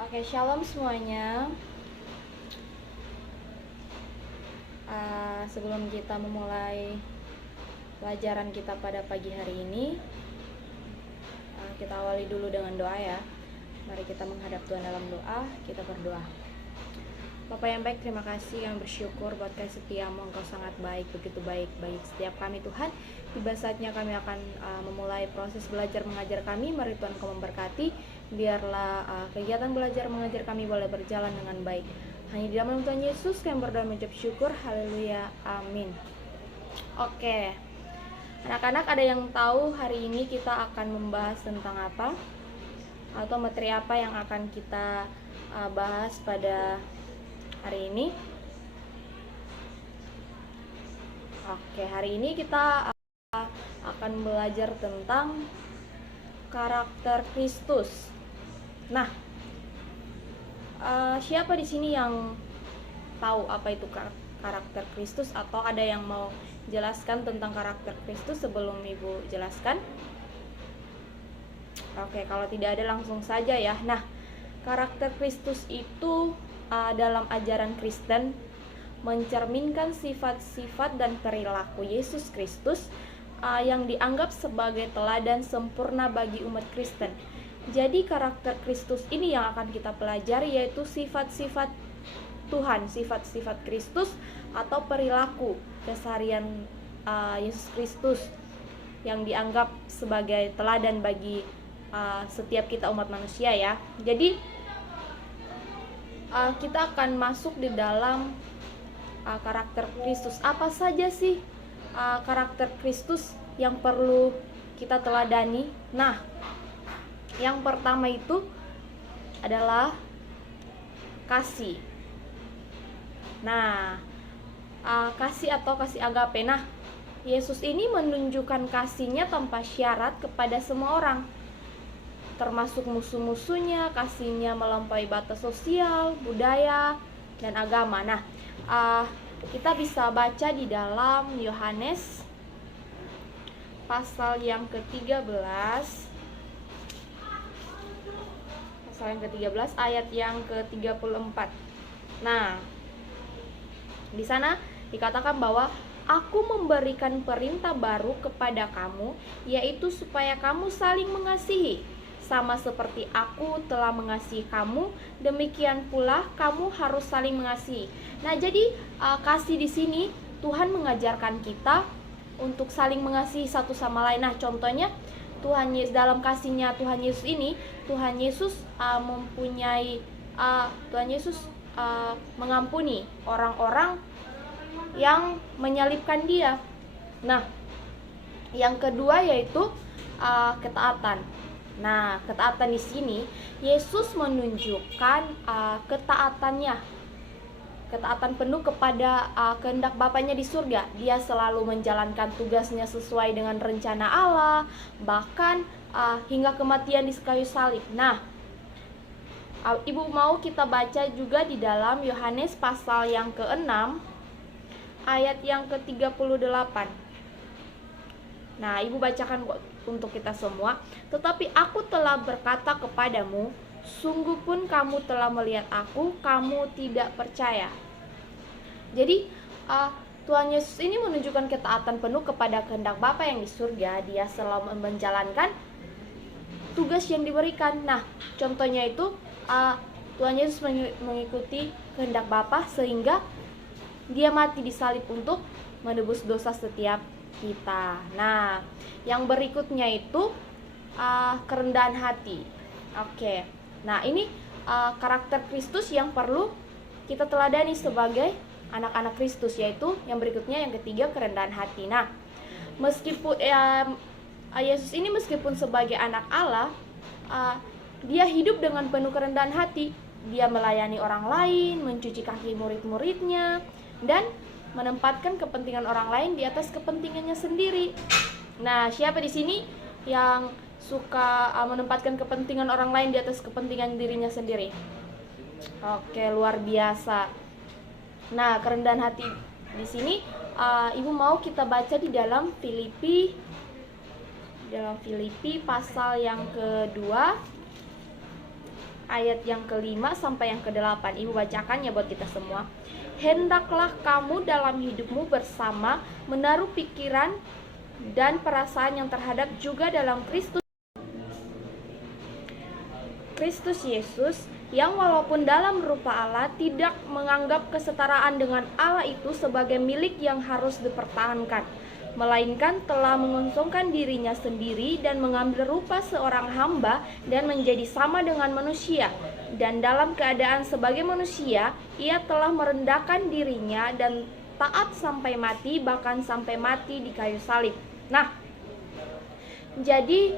Oke, shalom semuanya. Sebelum kita memulai pelajaran kita pada pagi hari ini, kita awali dulu dengan doa ya. Mari kita menghadap Tuhan dalam doa. Kita berdoa. Bapa yang baik, terima kasih yang bersyukur buat kasih setiamu. Engkau sangat baik, begitu baik bagi setiap kami Tuhan. Tiba saatnya kami akan memulai proses belajar mengajar kami. Mari Tuhan Kau memberkati. Biarlah kegiatan belajar mengajar kami boleh berjalan dengan baik. Hanya di dalam nama Tuhan Yesus kami berdoa mengucap syukur. Haleluya, amin. Oke, anak-anak, ada yang tahu hari ini kita akan membahas tentang apa? Atau materi apa yang akan kita bahas pada hari ini? Oke, hari ini kita akan belajar tentang karakter Kristus. Nah, siapa di sini yang tahu apa itu karakter Kristus, atau ada yang mau jelaskan tentang karakter Kristus sebelum Ibu jelaskan? Oke, kalau tidak ada langsung saja ya. Nah, karakter Kristus itu dalam ajaran Kristen mencerminkan sifat-sifat dan perilaku Yesus Kristus yang dianggap sebagai teladan sempurna bagi umat Kristen. Jadi karakter Kristus ini yang akan kita pelajari, yaitu sifat-sifat Tuhan, sifat-sifat Kristus atau perilaku keseharian Yesus Kristus yang dianggap sebagai teladan bagi setiap kita umat manusia ya. Jadi kita akan masuk di dalam karakter Kristus. Apa saja sih karakter Kristus yang perlu kita teladani? Nah, yang pertama itu adalah kasih. Nah, kasih atau kasih agape. Nah, Yesus ini menunjukkan kasihnya tanpa syarat kepada semua orang, termasuk musuh-musuhnya. Kasihnya melampaui batas sosial, budaya, dan agama. Nah, kita bisa baca di dalam Yohanes pasal yang ke-13, ayat yang ke-34. Nah, di sana dikatakan bahwa Aku memberikan perintah baru kepada kamu, yaitu supaya kamu saling mengasihi. Sama seperti Aku telah mengasihi kamu, demikian pula kamu harus saling mengasihi. Nah, jadi kasih di sini Tuhan mengajarkan kita untuk saling mengasihi satu sama lain. Nah, contohnya Tuhan Yesus, dalam kasihnya Tuhan Yesus ini, Tuhan Yesus mengampuni orang-orang yang menyalibkan Dia. Nah, yang kedua yaitu ketaatan. Nah, ketaatan di sini Yesus menunjukkan ketaatan penuh kepada kehendak Bapanya di surga. Dia selalu menjalankan tugasnya sesuai dengan rencana Allah, bahkan hingga kematian di kayu salib. Nah, Ibu mau kita baca juga di dalam Yohanes pasal yang ke-6 ayat yang ke-38. Nah, Ibu bacakan untuk kita semua. Tetapi Aku telah berkata kepadamu, sungguh pun kamu telah melihat Aku, kamu tidak percaya. Jadi Tuhan Yesus ini menunjukkan ketaatan penuh kepada kehendak Bapa yang di surga. Dia selalu menjalankan tugas yang diberikan. Nah, contohnya itu Tuhan Yesus mengikuti kehendak Bapa sehingga Dia mati di salib untuk menebus dosa setiap kita. Nah, yang berikutnya itu kerendahan hati. Oke. Nah, ini karakter Kristus yang perlu kita teladani sebagai anak-anak Kristus, yaitu yang berikutnya, yang ketiga, kerendahan hati. Nah, meskipun Yesus ini meskipun sebagai anak Allah, Dia hidup dengan penuh kerendahan hati. Dia melayani orang lain, mencuci kaki murid-muridnya, dan menempatkan kepentingan orang lain di atas kepentingannya sendiri. Nah, siapa di sini yang suka menempatkan kepentingan orang lain di atas kepentingan dirinya sendiri? Oke, luar biasa. Nah, kerendahan hati di sini Ibu mau kita baca di dalam Filipi pasal yang kedua ayat yang ke-5 sampai yang ke-8. Ibu bacakan ya buat kita semua. Hendaklah kamu dalam hidupmu bersama menaruh pikiran dan perasaan yang terhadap juga dalam Kristus Yesus, yang walaupun dalam rupa Allah tidak menganggap kesetaraan dengan Allah itu sebagai milik yang harus dipertahankan, melainkan telah mengosongkan dirinya sendiri dan mengambil rupa seorang hamba dan menjadi sama dengan manusia. Dan dalam keadaan sebagai manusia, ia telah merendahkan dirinya dan taat sampai mati, bahkan sampai mati di kayu salib. Nah, jadi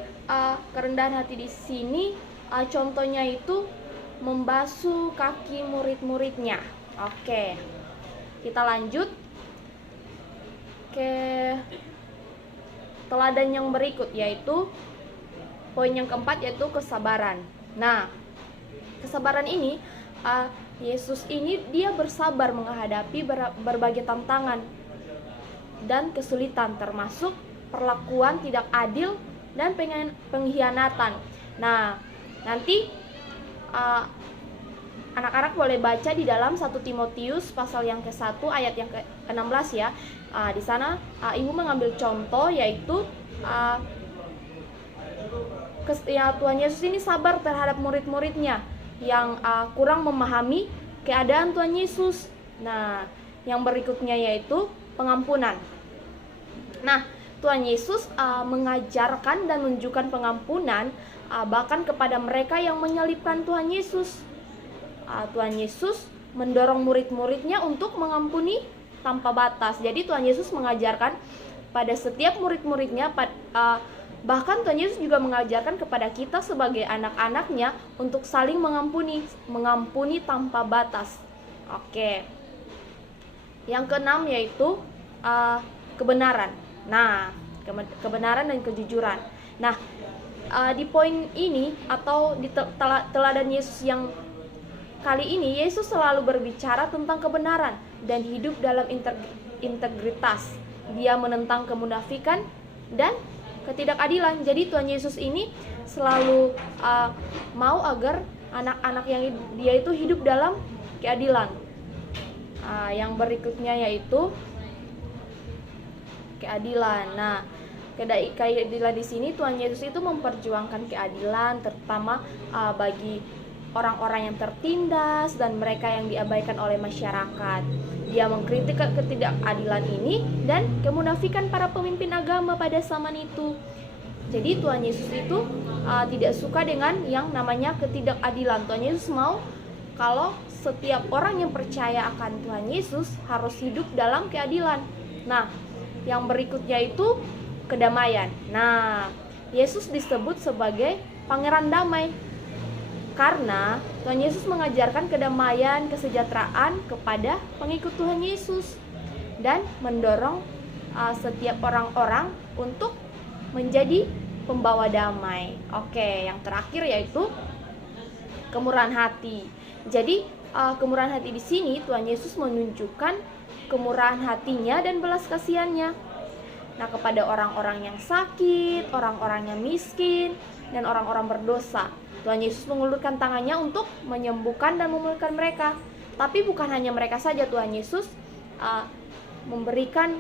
kerendahan hati di sini contohnya itu membasuh kaki murid-muridnya. Oke, kita lanjut ke teladan yang berikut, yaitu poin yang keempat, yaitu kesabaran. Nah, kesabaran ini Yesus ini dia bersabar menghadapi berbagai tantangan dan kesulitan, termasuk perlakuan tidak adil dan pengkhianatan. Nah, nanti anak-anak boleh baca di dalam 1 Timotius pasal yang ke-1 ayat yang ke-16 ya. Di sana ibu mengambil contoh, yaitu Tuhan Yesus ini sabar terhadap murid-muridnya yang kurang memahami keadaan Tuhan Yesus. Nah, yang berikutnya yaitu pengampunan. Nah, Tuhan Yesus mengajarkan dan menunjukkan pengampunan bahkan kepada mereka yang menyalibkan Tuhan Yesus. Tuhan Yesus mendorong murid-muridnya untuk mengampuni tanpa batas. Jadi Tuhan Yesus mengajarkan pada setiap murid-muridnya, bahkan Tuhan Yesus juga mengajarkan kepada kita sebagai anak-anaknya untuk saling mengampuni tanpa batas. Oke. Yang keenam yaitu kebenaran. Nah, kebenaran dan kejujuran. Nah, di poin ini atau di teladan Yesus yang kali ini, Yesus selalu berbicara tentang kebenaran dan hidup dalam integritas. Dia menentang kemunafikan dan ketidakadilan. Jadi Tuhan Yesus ini selalu mau agar anak-anak yang dia itu hidup dalam keadilan. Yang berikutnya yaitu keadilan. Nah, keadilan di sini Tuhan Yesus itu memperjuangkan keadilan, terutama bagi orang-orang yang tertindas dan mereka yang diabaikan oleh masyarakat. Dia mengkritik ketidakadilan ini dan kemunafikan para pemimpin agama pada zaman itu. Jadi Tuhan Yesus itu tidak suka dengan yang namanya ketidakadilan. Tuhan Yesus mau kalau setiap orang yang percaya akan Tuhan Yesus harus hidup dalam keadilan. Nah, yang berikutnya itu kedamaian. Nah, Yesus disebut sebagai Pangeran Damai karena Tuhan Yesus mengajarkan kedamaian, kesejahteraan kepada pengikut Tuhan Yesus dan mendorong setiap orang-orang untuk menjadi pembawa damai. Oke, yang terakhir yaitu kemurahan hati. Jadi kemurahan hati di sini Tuhan Yesus menunjukkan kemurahan hatinya dan belas kasihannya. Nah, kepada orang-orang yang sakit, orang-orang yang miskin, dan orang-orang berdosa, Tuhan Yesus mengulurkan tangannya untuk menyembuhkan dan memulihkan mereka. Tapi bukan hanya mereka saja, Tuhan Yesus memberikan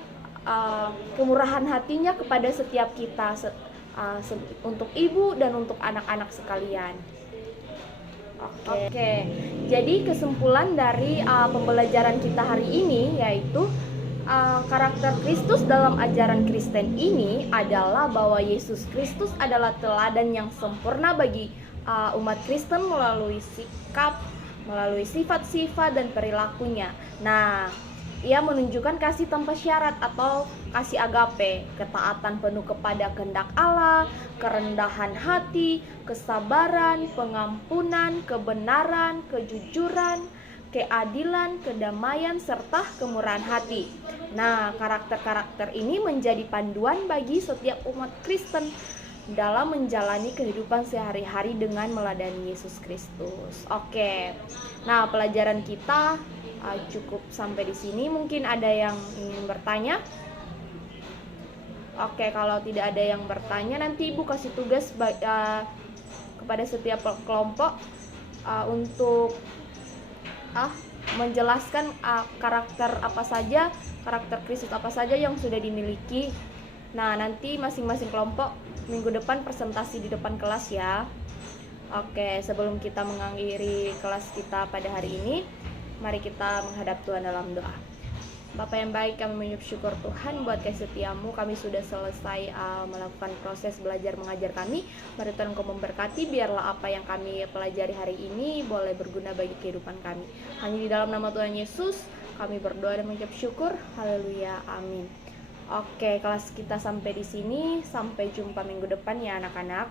kemurahan hatinya kepada setiap kita, untuk ibu dan untuk anak-anak sekalian. Oke. Jadi kesimpulan dari pembelajaran kita hari ini yaitu karakter Kristus dalam ajaran Kristen ini adalah bahwa Yesus Kristus adalah teladan yang sempurna bagi umat Kristen melalui sikap, melalui sifat-sifat dan perilakunya. Nah, ia menunjukkan kasih tanpa syarat atau kasih agape, ketaatan penuh kepada kehendak Allah, kerendahan hati, kesabaran, pengampunan, kebenaran, kejujuran, keadilan, kedamaian, serta kemurahan hati. Nah, karakter-karakter ini menjadi panduan bagi setiap umat Kristen dalam menjalani kehidupan sehari-hari dengan meladani Yesus Kristus. Oke. Nah, pelajaran kita cukup sampai di sini. Mungkin ada yang ingin bertanya? Oke, kalau tidak ada yang bertanya, nanti Ibu kasih tugas kepada setiap kelompok untuk menjelaskan karakter Kristus apa saja yang sudah dimiliki. Nah, nanti masing-masing kelompok minggu depan presentasi di depan kelas ya. Oke, sebelum kita mengakhiri kelas kita pada hari ini, mari kita menghadap Tuhan dalam doa. Bapa yang baik, kami mengucap syukur Tuhan buat kasih setiamu. Kami sudah selesai melakukan proses belajar mengajar kami. Mari Tuhan Engkau memberkati, biarlah apa yang kami pelajari hari ini boleh berguna bagi kehidupan kami. Hanya di dalam nama Tuhan Yesus kami berdoa dan mengucap syukur. Haleluya, amin. Oke, kelas kita sampai di sini. Sampai jumpa minggu depan ya anak-anak.